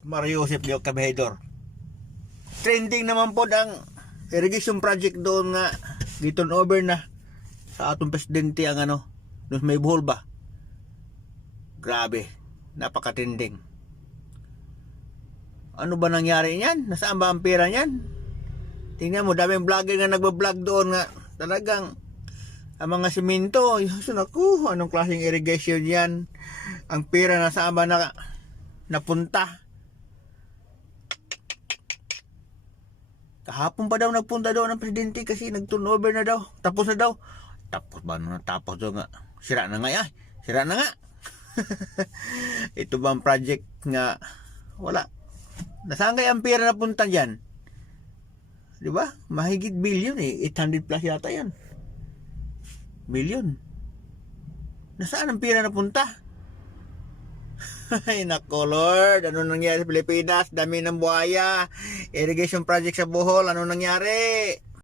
Mario Joseph Leo Cabehedor. Trending naman po ang irrigation project doon nga dito over na sa atong presidente ang doon may buhol ba. Grabe, napakatinding. Ano ba nangyari niyan? Nasaan ba ang pera niyan? Tingnan mo, daming vlogger nga nagbablog doon nga talagang ang mga simento, naku, anong klaseng irrigation yan? Ang pera nasaan ba napunta? Kahapon pa daw nagpunta daw ng presidente kasi nag-turnover na daw. Tapos na daw. Tapos ba natapos daw nga? Sira na nga ay. Sira na nga. Ito bang project nga wala. Nasaan kaya ang pera napunta dyan? Di ba? Mahigit billion eh. 800 plus yata yan. Billion. Nasaan ang pera napunta? Ay nako Lord, ano nangyari sa Pilipinas? Dami ng buhaya. Irrigation project sa Bohol, ano nangyari?